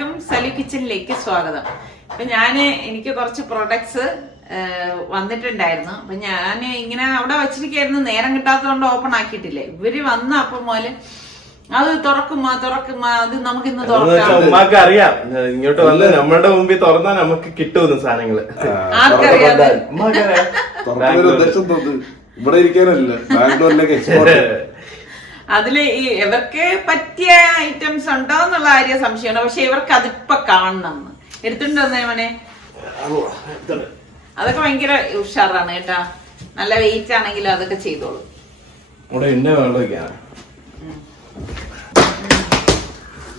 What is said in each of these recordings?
എല്ലാവർക്കും സലു കിച്ചണിലേക്ക് സ്വാഗതം. അപ്പൊ എനിക്ക് കുറച്ച് പ്രൊഡക്ട്സ് വന്നിട്ടുണ്ടായിരുന്നു. അപ്പൊ ഞാൻ ഇങ്ങനെ അവിടെ വെച്ചിരിക്കായിരുന്നു, നേരം കിട്ടാത്തതുകൊണ്ട് ഓപ്പൺ ആക്കിയിട്ടില്ലേ. ഇവര് വന്ന അപ്പം മുതല് അത് തുറക്കുമാ അത് നമുക്ക് ഇന്ന് തുറക്കാം. അറിയാം ഇങ്ങോട്ട് വന്ന് നമ്മളുടെ മുമ്പിൽ തുറന്നാൽ നമുക്ക് കിട്ടുമെന്ന് സാധനങ്ങള്. ആർക്കറിയാം? ഇവിടെ ഇരിക്കാനല്ല, ബാംഗ്ലൂരിലേക്ക് എക്സ്പോർട്ട്. അതില് ഇവർക്ക് പറ്റിയ ഐറ്റംസ് ഉണ്ടോ എന്നുള്ള കാര്യം സംശയമാണ്. പക്ഷെ ഇവർക്ക് അതിപ്പോ കാണണം. എടുത്തിട്ടുണ്ടോ മോനെ? അതൊക്കെ ഭയങ്കര ഉഷാറാണ് കേട്ടാ. നല്ല വെയിറ്റ് ആണെങ്കിലും അതൊക്കെ ചെയ്തോളൂ.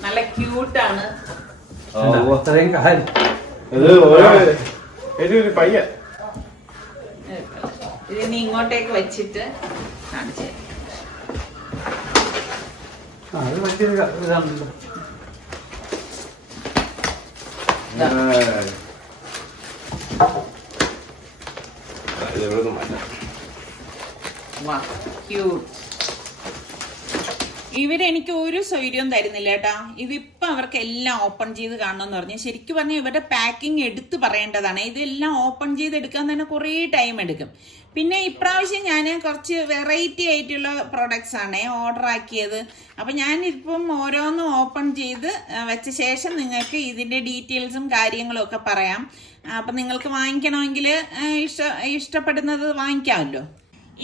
നല്ല ക്യൂട്ടാണ്. ഇതിനി ഇങ്ങോട്ടേക്ക് വെച്ചിട്ട് കാണിച്ചു. ഇവരെനിക്ക് ഒരു സൗകര്യവും തരുന്നില്ല കേട്ടാ. ഇതിപ്പോ അവർക്ക് എല്ലാം ഓപ്പൺ ചെയ്ത് കാണണമെന്ന് പറഞ്ഞു. ശരിക്കും പറഞ്ഞാൽ ഇവരുടെ പാക്കിംഗ് എടുത്ത് പറയേണ്ടതാണ്. ഇതെല്ലാം ഓപ്പൺ ചെയ്ത് എടുക്കാൻ തന്നെ കുറേ ടൈം എടുക്കും. പിന്നെ ഇപ്രാവശ്യം ഞാൻ കുറച്ച് വെറൈറ്റി ആയിട്ടുള്ള പ്രൊഡക്ട്സ് ആണ് ഓർഡർ ആക്കിയത്. അപ്പം ഞാനിപ്പം ഓരോന്നും ഓപ്പൺ ചെയ്ത് വെച്ച ശേഷം നിങ്ങൾക്ക് ഇതിൻ്റെ ഡീറ്റെയിൽസും കാര്യങ്ങളും ഒക്കെ പറയാം. അപ്പം നിങ്ങൾക്ക് വാങ്ങിക്കണമെങ്കിൽ ഇഷ്ടപ്പെടുന്നത് വാങ്ങിക്കാമല്ലോ.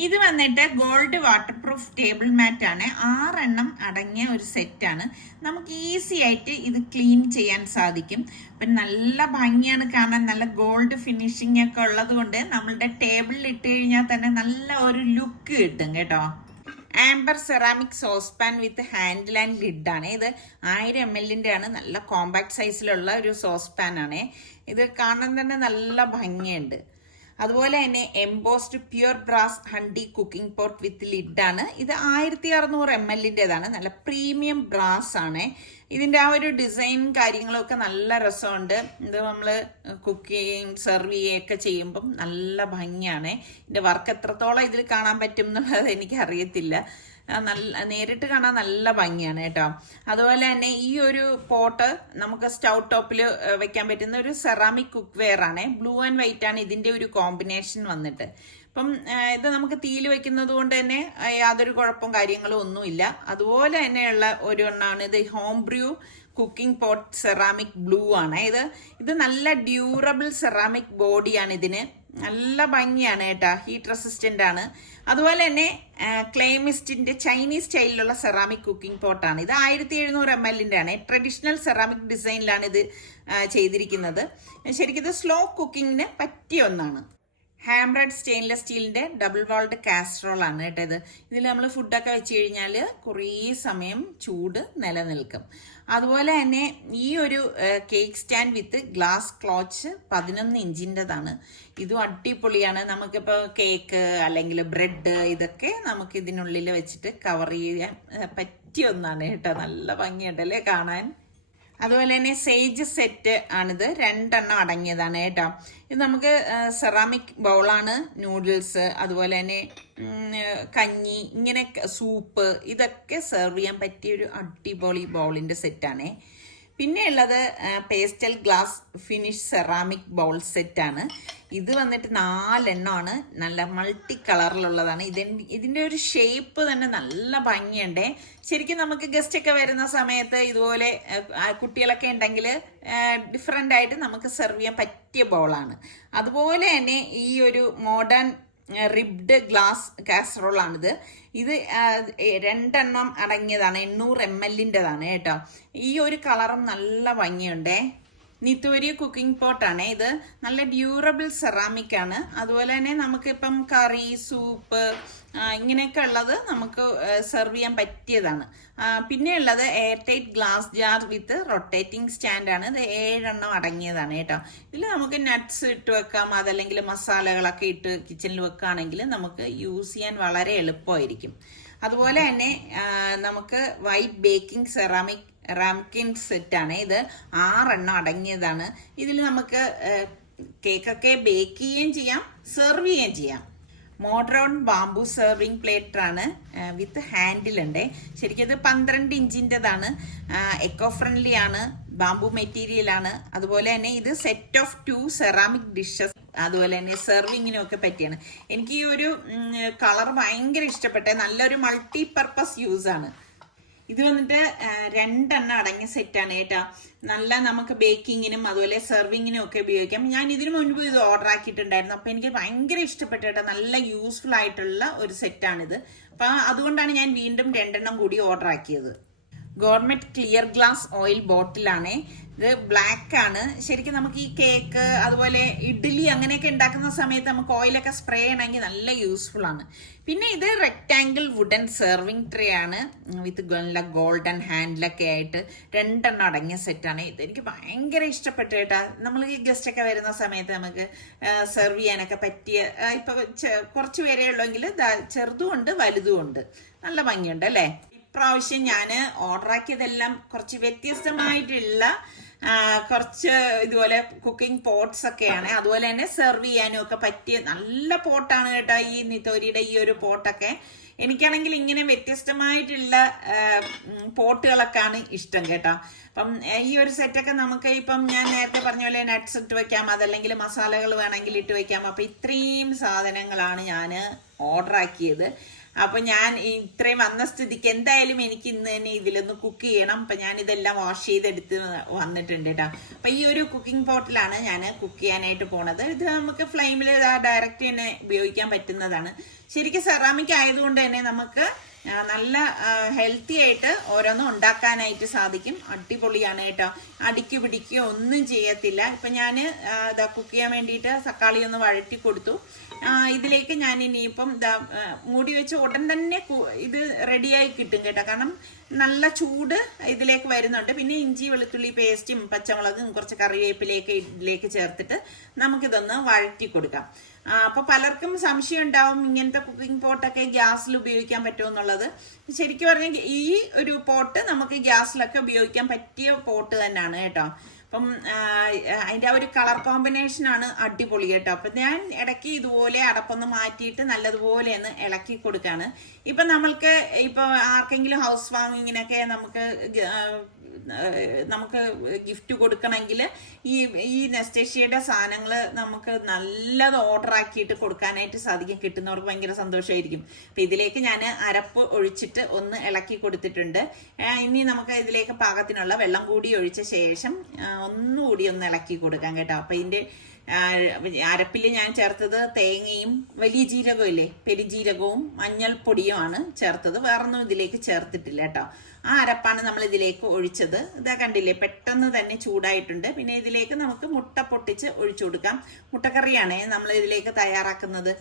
ഇത് വന്നിട്ട് gold waterproof table mat ആണ്. 6 എണ്ണം അടങ്ങിയ ഒരു സെറ്റാണ്. നമുക്ക് ഈസി ആയിട്ട് ഇത് ക്ലീൻ ചെയ്യാൻ സാധിക്കും. അപ്പം നല്ല ഭംഗിയാണ് കാണാൻ. നല്ല ഗോൾഡ് ഫിനിഷിംഗ് ഒക്കെ ഉള്ളത് കൊണ്ട് നമ്മളുടെ ടേബിളിൽ ഇട്ട് കഴിഞ്ഞാൽ തന്നെ നല്ല ഒരു ലുക്ക് കിട്ടും കേട്ടോ. Amber ceramic sauce pan with handle and lid ആണ്. ഇത് 1000 ml ആണ്. നല്ല കോമ്പാക്ട് സൈസിലുള്ള ഒരു സോസ് പാൻ ആണ്. ഇത് കാണാൻ തന്നെ നല്ല ഭംഗിയുണ്ട്. അതുപോലെ തന്നെ embossed pure brass handi cooking pot വിത്ത് ലിഡ് ആണ്. ഇത് 1600 ml നല്ല പ്രീമിയം ബ്രാസ് ആണ്. ഇതിൻ്റെ ആ ഒരു ഡിസൈൻ കാര്യങ്ങളൊക്കെ നല്ല രസമുണ്ട്. ഇത് നമ്മൾ കുക്കിംഗ് സെർവ് ചെയ്യുകയൊക്കെ ചെയ്യുമ്പം നല്ല ഭംഗിയാണ്. ഇതിൻ്റെ വർക്ക് എത്രത്തോളം ഇതിൽ കാണാൻ പറ്റും എന്നുള്ളത് എനിക്കറിയത്തില്ല. നല്ല നേരിട്ട് കാണാൻ നല്ല ഭംഗിയാണ് കേട്ടോ. അതുപോലെ തന്നെ ഈ ഒരു പോട്ട് നമുക്ക് സ്റ്റൗ ടോപ്പിൽ വെക്കാൻ പറ്റുന്ന ഒരു സെറാമിക് കുക്ക് വെയർ ആണ്. ബ്ലൂ ആൻഡ് വൈറ്റ് ആണ് ഇതിൻ്റെ ഒരു കോമ്പിനേഷൻ വന്നിട്ട്. അപ്പം ഇത് നമുക്ക് തീയിൽ വെക്കുന്നത് കൊണ്ട് തന്നെ യാതൊരു കുഴപ്പവും കാര്യങ്ങളും ഒന്നുമില്ല. അതുപോലെ തന്നെയുള്ള ഒരു എണ്ണമാണ് ഇത് home brew cooking pot ceramic blue ആണ്. ഇത് നല്ല ഡ്യൂറബിൾ സെറാമിക് ബോഡിയാണ്. ഇതിന് നല്ല ഭംഗിയാണ് കേട്ടോ. ഹീറ്റ് റെസിസ്റ്റന്റ് ആണ്. അതുപോലെ തന്നെ ക്ലേമിസ്റ്റിന്റെ ചൈനീസ് സ്റ്റൈലിലുള്ള സെറാമിക് കുക്കിംഗ് പോട്ടാണ്. ഇത് 1700 ml ആണ്. ട്രഡീഷണൽ സെറാമിക് ഡിസൈനിലാണ് ഇത് ചെയ്തിരിക്കുന്നത്. ശരിക്കും ഇത് സ്ലോ കുക്കിങ്ങിന് പറ്റിയ ഒന്നാണ്. ഹാംറഡ് സ്റ്റെയിൻലെസ് സ്റ്റീലിന്റെ ഡബിൾ വാൾഡ് കാസ്ട്രോൾ ആണ് കേട്ടോ. ഇതിൽ നമ്മൾ ഫുഡൊക്കെ വെച്ച് കഴിഞ്ഞാൽ കുറേ സമയം ചൂട് നിലനിൽക്കും. അതുപോലെ തന്നെ ഈ ഒരു കേക്ക് സ്റ്റാൻഡ് വിത്ത് ഗ്ലാസ് ക്ലോച്ച് 11 ഇഞ്ചിൻ്റെതാണ്. ഇതും അടിപൊളിയാണ്. നമുക്കിപ്പോൾ കേക്ക് അല്ലെങ്കിൽ ബ്രെഡ് ഇതൊക്കെ നമുക്ക് ഇതിനുള്ളിൽ വെച്ചിട്ട് കവർ ചെയ്യാൻ പറ്റിയ ഒന്നാണ് കേട്ടോ. നല്ല ഭംഗിയുണ്ടല്ലേ കാണാൻ. അതുപോലെ തന്നെ സേജ് സെറ്റ് ആണിത്. 2 എണ്ണം അടങ്ങിയതാണ് കേട്ടോ. ഇത് നമുക്ക് സെറാമിക് ബൗളാണ്. നൂഡിൽസ് അതുപോലെ തന്നെ കഞ്ഞി ഇങ്ങനെ സൂപ്പ് ഇതൊക്കെ സെർവ് ചെയ്യാൻ പറ്റിയ ഒരു അടിപൊളി ബൗളിൻ്റെ സെറ്റാണ്. പിന്നെ ഉള്ളത് pastel glass finish ceramic bowl സെറ്റാണ്. ഇത് വന്നിട്ട് 4 എണ്ണമാണ്. നല്ല മൾട്ടി കളറിലുള്ളതാണ്. ഇതിൻ്റെ ഒരു ഷേപ്പ് തന്നെ നല്ല ഭംഗിയുണ്ട്. ശരിക്കും നമുക്ക് ഗസ്റ്റ് ഒക്കെ വരുന്ന സമയത്ത് ഇതുപോലെ കുട്ടികളൊക്കെ ഉണ്ടെങ്കിൽ ഡിഫറെൻ്റ് ആയിട്ട് നമുക്ക് സെർവ് ചെയ്യാൻ പറ്റിയ ബൗളാണ്. അതുപോലെ തന്നെ ഈ ഒരു മോഡേൺ റിബ്ഡ് ഗ്ലാസ് കാസറോൾ ആണിത്. ഇത് 2 എണ്ണം അടങ്ങിയതാണ്. 800 ml കേട്ടോ. ഈ ഒരു കളറും നല്ല ഭംഗിയുണ്ടേ. നിത്തൂരി കുക്കിംഗ് പോട്ടാണ്. ഇത് നല്ല ഡ്യൂറബിൾ സെറാമിക് ആണ്. അതുപോലെ തന്നെ നമുക്കിപ്പം കറി സൂപ്പ് ഇങ്ങനെയൊക്കെ ഉള്ളത് നമുക്ക് സെർവ് ചെയ്യാൻ പറ്റിയതാണ്. പിന്നെ ഉള്ളത് എയർ ടൈറ്റ് ഗ്ലാസ് ജാർ വിത്ത് റൊട്ടേറ്റിംഗ് സ്റ്റാൻഡ് ആണ്. ഇത് 7 എണ്ണം അടങ്ങിയതാണ് കേട്ടോ. ഇതിൽ നമുക്ക് നട്ട്സ് ഇട്ട് വെക്കാം. അതല്ലെങ്കിൽ മസാലകളൊക്കെ ഇട്ട് കിച്ചണിൽ വെക്കുകയാണെങ്കിൽ നമുക്ക് യൂസ് ചെയ്യാൻ വളരെ എളുപ്പമായിരിക്കും. അതുപോലെ തന്നെ നമുക്ക് വൈറ്റ് ബേക്കിംഗ് സെറാമിക് റാംകിൻ സെറ്റാണ്. ഇത് 6 എണ്ണം അടങ്ങിയതാണ്. ഇതിൽ നമുക്ക് കേക്കൊക്കെ ബേക്ക് ചെയ്യുകയും ചെയ്യാം, സെർവ് ചെയ്യുകയും ചെയ്യാം. മോഡറോൺ ബാംബു സെർവിങ് പ്ലേറ്റ് ആണ് വിത്ത് ഹാൻഡിൽ ഉണ്ട്. ശരിക്കും ഇത് 12 ഇഞ്ചിൻ്റെതാണ്. എക്കോ ഫ്രണ്ട്ലി ആണ്. ബാംബു മെറ്റീരിയലാണ്. അതുപോലെ തന്നെ ഇത് സെറ്റ് ഓഫ് 2 സെറാമിക് ഡിഷസ്, അതുപോലെ തന്നെ സെർവിങ്ങിനും ഒക്കെ പറ്റിയാണ്. എനിക്ക് ഈ ഒരു കളർ ഭയങ്കര ഇഷ്ടപ്പെട്ടെ. നല്ലൊരു മൾട്ടി പർപ്പസ് യൂസ് ആണ്. ഇത് വന്നിട്ട് 2 എണ്ണം അടങ്ങിയ സെറ്റാണ് കേട്ടോ. നല്ല നമുക്ക് ബേക്കിങ്ങിനും അതുപോലെ സെർവിങ്ങിനും ഒക്കെ ഉപയോഗിക്കാം. ഞാൻ ഇതിനു മുൻപ് ഇത് ഓർഡർ ആക്കിയിട്ടുണ്ടായിരുന്നു. അപ്പൊ എനിക്ക് ഭയങ്കര ഇഷ്ടപ്പെട്ടു കേട്ടോ. നല്ല യൂസ്ഫുൾ ആയിട്ടുള്ള ഒരു സെറ്റാണിത്. അപ്പൊ അതുകൊണ്ടാണ് ഞാൻ വീണ്ടും 2 എണ്ണം കൂടി ഓർഡർ ആക്കിയത്. ഗോർമെറ്റ് ക്ലിയർ ഗ്ലാസ് ഓയിൽ ബോട്ടിലാണ്. ഇത് ബ്ലാക്ക് ആണ്. ശരിക്കും നമുക്ക് ഈ കേക്ക് അതുപോലെ ഇഡ്ഡലി അങ്ങനെയൊക്കെ ഉണ്ടാക്കുന്ന സമയത്ത് നമുക്ക് ഓയിലൊക്കെ സ്പ്രേ ചെയ്യണമെങ്കിൽ നല്ല യൂസ്ഫുൾ ആണ്. പിന്നെ ഇത് റെക്ടാങ്കിൾ വുഡൻ സെർവിങ് ട്രേ ആണ് വിത്ത് നല്ല ഗോൾഡൻ ഹാൻഡിലൊക്കെ ആയിട്ട് 2 എണ്ണം അടങ്ങിയ സെറ്റാണ്. ഇത് എനിക്ക് ഭയങ്കര ഇഷ്ടപ്പെട്ടു കേട്ടാ. നമ്മൾ ഈ ഗസ്റ്റ് ഒക്കെ വരുന്ന സമയത്ത് നമുക്ക് സെർവ് ചെയ്യാനൊക്കെ പറ്റിയ, ഇപ്പൊ കുറച്ച് പേരേ ഉള്ളെങ്കിൽ ചെറുതും ഉണ്ട് വലുതും ഉണ്ട്. നല്ല ഭംഗിയുണ്ട് അല്ലേ. ഇപ്രാവശ്യം ഞാൻ ഓർഡർ ആക്കിയതെല്ലാം കുറച്ച് വ്യത്യസ്തമായിട്ടുള്ള കുറച്ച് ഇതുപോലെ കുക്കിംഗ് പോട്ട്സ് ഒക്കെയാണ്. അതുപോലെ തന്നെ സെർവ് ചെയ്യാനും ഒക്കെ പറ്റിയ നല്ല പോട്ടാണ് കേട്ടോ ഈ നിത്തോരിയുടെ ഈ ഒരു പോട്ടൊക്കെ. എനിക്കാണെങ്കിൽ ഇങ്ങനെ വ്യത്യസ്തമായിട്ടുള്ള പോട്ടുകളൊക്കെയാണ് ഇഷ്ടം കേട്ടോ. അപ്പം ഈ ഒരു സെറ്റൊക്കെ നമുക്ക് ഇപ്പം ഞാൻ നേരത്തെ പറഞ്ഞ പോലെ നട്ട്സ് ഇട്ട് വെക്കാം, അതല്ലെങ്കിൽ മസാലകൾ വേണമെങ്കിൽ ഇട്ട് വെക്കാം. അപ്പൊ ഇത്രയും സാധനങ്ങളാണ് ഞാൻ ഓർഡർ ആക്കിയത്. അപ്പൊ ഞാൻ ഇത്രയും വന്ന സ്ഥിതിക്ക് എന്തായാലും എനിക്ക് ഇന്ന് തന്നെ ഇതിലൊന്ന് കുക്ക് ചെയ്യണം. അപ്പൊ ഞാൻ ഇതെല്ലാം വാഷ് ചെയ്തെടുത്ത് വന്നിട്ടുണ്ട് കേട്ടോ. അപ്പൊ ഈ ഒരു കുക്കിംഗ് പോട്ടിലാണ് ഞാൻ കുക്ക് ചെയ്യാനായിട്ട് പോണത്. ഇത് നമുക്ക് ഫ്ലെയിമിൽ ഡയറക്റ്റ് തന്നെ ഉപയോഗിക്കാൻ പറ്റുന്നതാണ്. ശരിക്കും സെറാമിക് ആയതുകൊണ്ട് തന്നെ നമുക്ക് നല്ല ഹെൽത്തി ആയിട്ട് ഓരോന്നും ഉണ്ടാക്കാനായിട്ട് സാധിക്കും. അടിപൊളിയാണ് കേട്ടോ. അടിക്ക് പിടിക്കുകയോ ഒന്നും ചെയ്യത്തില്ല. ഇപ്പൊ ഞാൻ കുക്ക് ചെയ്യാൻ വേണ്ടിയിട്ട് തക്കാളി ഒന്ന് വഴറ്റി കൊടുത്തു. ഇതിലേക്ക് ഞാൻ ഇനിയിപ്പം മൂടി വെച്ച് ഉടൻ തന്നെ ഇത് റെഡിയായി കിട്ടും കേട്ടോ. കാരണം നല്ല ചൂട് ഇതിലേക്ക് വരുന്നുണ്ട്. പിന്നെ ഇഞ്ചി വെളുത്തുള്ളി പേസ്റ്റും പച്ചമുളകും കുറച്ച് കറിവേപ്പിലേക്ക് ഇതിലേക്ക് ചേർത്തിട്ട് നമുക്കിതൊന്ന് വഴറ്റി കൊടുക്കാം. അപ്പൊ പലർക്കും സംശയം ഉണ്ടാവും ഇങ്ങനത്തെ കുക്കിംഗ് പോട്ടൊക്കെ ഗ്യാസിൽ ഉപയോഗിക്കാൻ പറ്റുമോ എന്നുള്ളത്. ശരിക്കും പറഞ്ഞാൽ ഈ ഒരു പോട്ട് നമുക്ക് ഗ്യാസിലൊക്കെ ഉപയോഗിക്കാൻ പറ്റിയ പോട്ട് തന്നെയാണ് കേട്ടോ. അപ്പം അതിന്റെ ആ ഒരു കളർ കോമ്പിനേഷനാണ് അടിപൊളി കേട്ടോ. അപ്പൊ ഞാൻ ഇടയ്ക്ക് ഇതുപോലെ അടപ്പൊന്ന് മാറ്റിയിട്ട് നല്ലതുപോലെ ഒന്ന് ഇളക്കി കൊടുക്കാണ്. ഇപ്പൊ നമ്മൾക്ക് ഇപ്പൊ ആർക്കെങ്കിലും ഹൗസ് വാമിങ്ങിനൊക്കെ നമുക്ക് ഗിഫ്റ്റ് കൊടുക്കണമെങ്കിൽ ഈ നെസ്റ്റേഷ്യയുടെ സാധനങ്ങൾ നമുക്ക് നല്ലത് ഓർഡർ ആക്കിയിട്ട് കൊടുക്കാനായിട്ട് സാധിക്കും. കിട്ടുന്നവർക്ക് ഭയങ്കര സന്തോഷമായിരിക്കും. അപ്പൊ ഇതിലേക്ക് ഞാൻ അരപ്പ് ഒഴിച്ചിട്ട് ഒന്ന് ഇളക്കി കൊടുത്തിട്ടുണ്ട്. ഇനി നമുക്ക് ഇതിലേക്ക് പാകത്തിനുള്ള വെള്ളം കൂടി ഒഴിച്ച ശേഷം ഒന്നുകൂടി ഒന്ന് ഇളക്കി കൊടുക്കാം കേട്ടോ. അപ്പൊ ഇതിന്റെ അരപ്പിൽ ഞാൻ ചേർത്തത് തേങ്ങയും വലിയ ജീരകവും ഇല്ലേ, പെരുജീരകവും മഞ്ഞൾപ്പൊടിയുമാണ് ചേർത്തത്. വേറൊന്നും ഇതിലേക്ക് ചേർത്തിട്ടില്ല കേട്ടോ. ആ അരപ്പാണ് നമ്മൾ ഇതിലേക്ക് ഒഴിച്ചത്. ഇതാ കണ്ടില്ലേ, പെട്ടെന്ന് തന്നെ ചൂടായിട്ടുണ്ട്. പിന്നെ ഇതിലേക്ക് നമുക്ക് മുട്ട പൊട്ടിച്ച് ഒഴിച്ചു കൊടുക്കാം. മുട്ടക്കറിയാണ് നമ്മൾ ഇതിലേക്ക് തയ്യാറാക്കുന്നത്.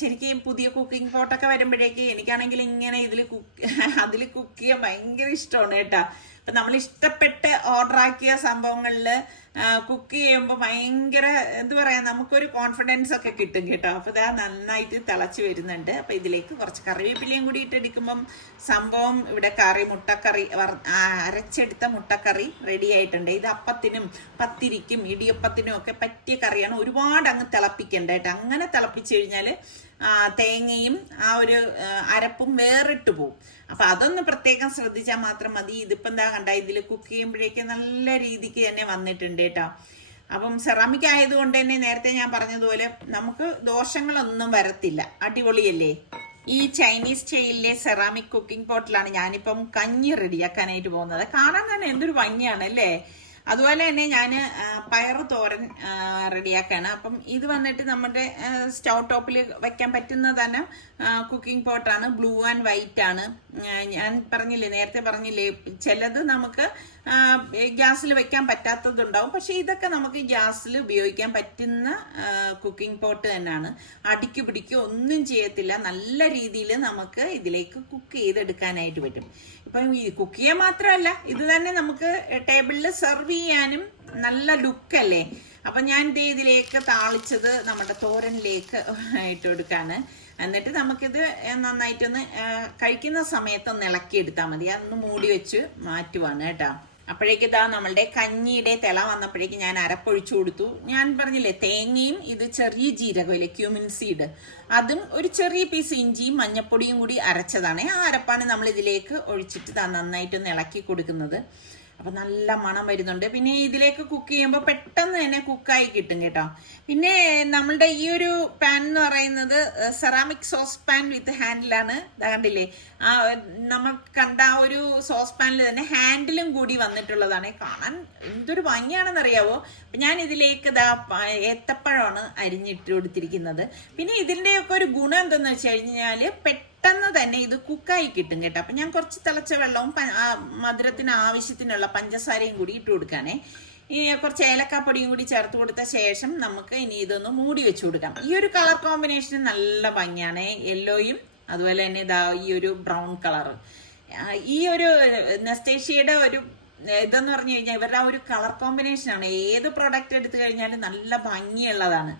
ശരിക്കും പുതിയ കുക്കിംഗ് പോട്ടൊക്കെ വരുമ്പോഴേക്ക് എനിക്കാണെങ്കിൽ ഇങ്ങനെ അതിൽ കുക്ക് ചെയ്യാൻ ഭയങ്കര ഇഷ്ടമാണ് കേട്ടോ. അപ്പൊ നമ്മൾ ഇഷ്ടപ്പെട്ട് ഓർഡർ ആക്കിയ സംഭവങ്ങളില് കുക്ക് ചെയ്യുമ്പോൾ ഭയങ്കര എന്താ പറയാ, നമുക്കൊരു കോൺഫിഡൻസ് ഒക്കെ കിട്ടും കേട്ടോ. അപ്പൊ ഇതാ നന്നായിട്ട് തിളച്ച് വരുന്നുണ്ട്. അപ്പൊ ഇതിലേക്ക് കുറച്ച് കറിവേപ്പിലയും കൂടി ഇട്ടെടുക്കുമ്പം സംഭവം ഇവിടെ മുട്ടക്കറി അരച്ചെടുത്ത മുട്ടക്കറി റെഡി ആയിട്ടുണ്ട്. ഇത് അപ്പത്തിനും പത്തിരിക്കും ഇടിയപ്പത്തിനും ഒക്കെ പറ്റിയ കറിയാണ്. ഒരുപാട് അങ്ങ് തിളപ്പിക്കണ്ട കേട്ടോ. അങ്ങനെ തിളപ്പിച്ചു കഴിഞ്ഞാല് തേങ്ങയും ആ ഒരു അരപ്പും വേറിട്ട് പോവും. അപ്പൊ അതൊന്ന് പ്രത്യേകം ശ്രദ്ധിച്ചാൽ മാത്രം മതി. ഇതിപ്പോ എന്താ കണ്ട, ഇതിൽ കുക്ക് ചെയ്യുമ്പോഴേക്ക് നല്ല രീതിക്ക് തന്നെ വന്നിട്ടുണ്ട് കേട്ടോ. അപ്പം സെറാമിക് ആയതുകൊണ്ട് തന്നെ നേരത്തെ ഞാൻ പറഞ്ഞതുപോലെ നമുക്ക് ദോഷങ്ങളൊന്നും വരത്തില്ല. അടിപൊളിയല്ലേ. ഈ ചൈനീസ് സ്റ്റൈലിലെ സെറാമിക് കുക്കിംഗ് പോട്ടിലാണ് ഞാനിപ്പം കഞ്ഞി റെഡിയാക്കാനായിട്ട് പോകുന്നത്. കാണാൻ തന്നെ എന്തൊരു ഭംഗിയാണ് അല്ലേ. അതുപോലെ തന്നെ ഞാൻ പയറ് തോരൻ റെഡിയാക്കാണ്. അപ്പം ഇത് വന്നിട്ട് നമ്മുടെ സ്റ്റൗ ടോപ്പിൽ വെക്കാൻ പറ്റുന്ന തന്നെ കുക്കിംഗ് പോട്ടാണ്. ബ്ലൂ ആൻഡ് വൈറ്റ് ആണ്. ഞാൻ നേരത്തെ പറഞ്ഞില്ലേ ചിലത് നമുക്ക് ഗ്യാസിൽ വെക്കാൻ പറ്റാത്തതുണ്ടാവും. പക്ഷെ ഇതൊക്കെ നമുക്ക് ഗ്യാസിൽ ഉപയോഗിക്കാൻ പറ്റുന്ന കുക്കിംഗ് പോട്ട് തന്നെയാണ്. അടിക്ക് പിടിക്കുക ഒന്നും ചെയ്യത്തില്ല. നല്ല രീതിയിൽ നമുക്ക് ഇതിലേക്ക് കുക്ക് ചെയ്തെടുക്കാനായിട്ട് പറ്റും. ഇപ്പം ഈ കുക്ക് ചെയ്യാൻ മാത്രമല്ല, ഇത് തന്നെ നമുക്ക് ടേബിളിൽ സെർവ് ചെയ്യാനും നല്ല ലുക്കല്ലേ. അപ്പൊ ഞാൻ ഇതിലേക്ക് താളിച്ചത് നമ്മുടെ തോരനിലേക്ക് ഇട്ട് കൊടുക്കാണ്. എന്നിട്ട് നമുക്കിത് നന്നായിട്ടൊന്ന് കഴിക്കുന്ന സമയത്തൊന്ന് ഇളക്കിയെടുത്താൽ മതി. അതൊന്ന് മൂടി വെച്ച് മാറ്റുവാണ് കേട്ടോ. അപ്പോഴേക്ക് ഇതാ നമ്മളുടെ കഞ്ഞിയുടെ തിള വന്നപ്പോഴേക്ക് ഞാൻ അരപ്പൊഴിച്ചു കൊടുത്തു. ഞാൻ പറഞ്ഞില്ലേ തേങ്ങയും ഇത് ചെറിയ ജീരകമില്ലേ ക്യൂമിൻ സീഡ്, അതും ഒരു ചെറിയ പീസ് ഇഞ്ചിയും മഞ്ഞപ്പൊടിയും കൂടി അരച്ചതാണ്. ആ അരപ്പാണ് നമ്മൾ ഇതിലേക്ക് ഒഴിച്ചിട്ട് നന്നായിട്ടൊന്ന് ഇളക്കി കൊടുക്കുന്നത്. അപ്പൊ നല്ല മണം വരുന്നുണ്ട്. പിന്നെ ഇതിലേക്ക് കുക്ക് ചെയ്യുമ്പോൾ പെട്ടെന്ന് തന്നെ കുക്കായി കിട്ടും കേട്ടോ. പിന്നെ നമ്മളുടെ ഈ ഒരു പാൻ എന്ന് പറയുന്നത് സെറാമിക് സോസ് പാൻ വിത്ത് ഹാൻഡിലാണ്. കണ്ടില്ലേ, ആ നമ്മൾ കണ്ട ആ ഒരു സോസ് പാനിൽ തന്നെ ഹാൻഡിലും കൂടി വന്നിട്ടുള്ളതാണ്. കാണാൻ എന്തൊരു ഭംഗിയാണെന്ന് അറിയാവോ. ഞാൻ ഇതിലേക്ക് ഏത്തപ്പഴമാണ് അരിഞ്ഞിട്ട് കൊടുത്തിരിക്കുന്നത്. പിന്നെ ഇതിന്റെയൊക്കെ ഒരു ഗുണം എന്തെന്ന് വെച്ച് കഴിഞ്ഞാല് പെട്ടെന്ന് തന്നെ ഇത് കുക്കായി കിട്ടും കേട്ടോ. അപ്പൊ ഞാൻ കുറച്ച് തിളച്ച വെള്ളവും മധുരത്തിന് ആവശ്യത്തിനുള്ള പഞ്ചസാരയും കൂടി ഇട്ട് കൊടുക്കാനേ. ഇനി കുറച്ച് ഏലക്കാപ്പൊടിയും കൂടി ചേർത്ത് കൊടുത്ത ശേഷം നമുക്ക് ഇനി ഇതൊന്ന് മൂടി വെച്ച് കൊടുക്കാം. ഈ ഒരു കളർ കോമ്പിനേഷൻ നല്ല ഭംഗിയാണ്, യെല്ലോയും അതുപോലെ തന്നെ ഇതാ ഈ ഒരു ബ്രൗൺ കളർ. ഈ ഒരു നെസ്റ്റേഷ്യയുടെ ഒരു ഇതെന്ന് പറഞ്ഞു കഴിഞ്ഞാൽ ഇവരുടെ ആ ഒരു കളർ കോമ്പിനേഷൻ ആണ്. ഏത് പ്രൊഡക്റ്റ് എടുത്തു കഴിഞ്ഞാലും നല്ല ഭംഗിയുള്ളതാണ്.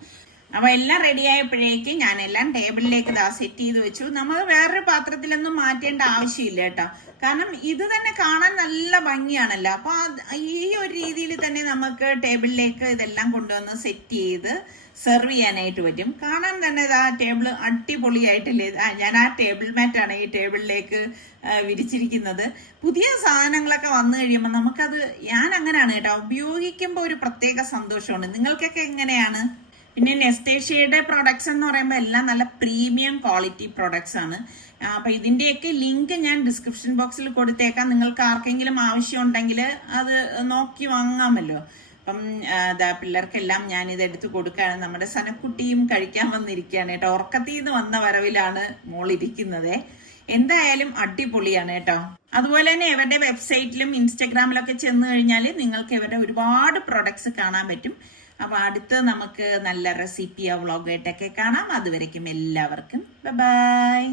അപ്പൊ എല്ലാം റെഡി ആയപ്പോഴേക്ക് ഞാൻ എല്ലാം ടേബിളിലേക്ക് സെറ്റ് ചെയ്ത് വെച്ചു. നമ്മൾ വേറൊരു പാത്രത്തിലൊന്നും മാറ്റേണ്ട ആവശ്യമില്ല കേട്ടോ, കാരണം ഇത് തന്നെ കാണാൻ നല്ല ഭംഗിയാണല്ലോ. അപ്പൊ ഈ ഒരു രീതിയിൽ തന്നെ നമുക്ക് ടേബിളിലേക്ക് ഇതെല്ലാം കൊണ്ടുവന്ന് സെറ്റ് ചെയ്ത് സെർവ് ചെയ്യാനായിട്ട് പറ്റും. കാണാൻ തന്നെ ടേബിള് അടിപൊളിയായിട്ടില്ലേ. ഞാൻ ആ ടേബിൾ മാറ്റാണ് ഈ ടേബിളിലേക്ക് വിരിച്ചിരിക്കുന്നത്. പുതിയ സാധനങ്ങളൊക്കെ വന്നു കഴിയുമ്പോൾ നമുക്കത്, ഞാൻ അങ്ങനെയാണ് കേട്ടോ, ഉപയോഗിക്കുമ്പോൾ ഒരു പ്രത്യേക സന്തോഷമാണ്. നിങ്ങൾക്കൊക്കെ എങ്ങനെയാണ്? പിന്നെ നെസ്റ്റേഷ്യയുടെ പ്രൊഡക്ട്സ് എന്ന് പറയുമ്പോൾ എല്ലാം നല്ല പ്രീമിയം ക്വാളിറ്റി പ്രൊഡക്ട്സ് ആണ്. അപ്പൊ ഇതിന്റെയൊക്കെ ലിങ്ക് ഞാൻ ഡിസ്ക്രിപ്ഷൻ ബോക്സിൽ കൊടുത്തേക്കാം. നിങ്ങൾക്ക് ആർക്കെങ്കിലും ആവശ്യം ഉണ്ടെങ്കിൽ അത് നോക്കി വാങ്ങാമല്ലോ. അപ്പം പിള്ളേർക്കെല്ലാം ഞാൻ ഇത് എടുത്ത് കൊടുക്കുകയാണ്. നമ്മുടെ സനക്കുട്ടിയും കഴിക്കാൻ വന്നിരിക്കുകയാണ് കേട്ടോ. ഉറക്കത്തിൽ നിന്ന് വന്ന വരവിലാണ് മോളിരിക്കുന്നത്. എന്തായാലും അടിപൊളിയാണ് കേട്ടോ. അതുപോലെ തന്നെ ഇവരുടെ വെബ്സൈറ്റിലും ഇൻസ്റ്റഗ്രാമിലൊക്കെ ചെന്ന് കഴിഞ്ഞാൽ നിങ്ങൾക്ക് ഇവരുടെ ഒരുപാട് പ്രൊഡക്ട്സ് കാണാൻ പറ്റും. അപ്പൊ അടുത്ത് നമുക്ക് നല്ല റെസിപ്പിയോ വ്ളോഗായിട്ടൊക്കെ കാണാം. അതുവരയ്ക്കും എല്ലാവർക്കും ബൈ.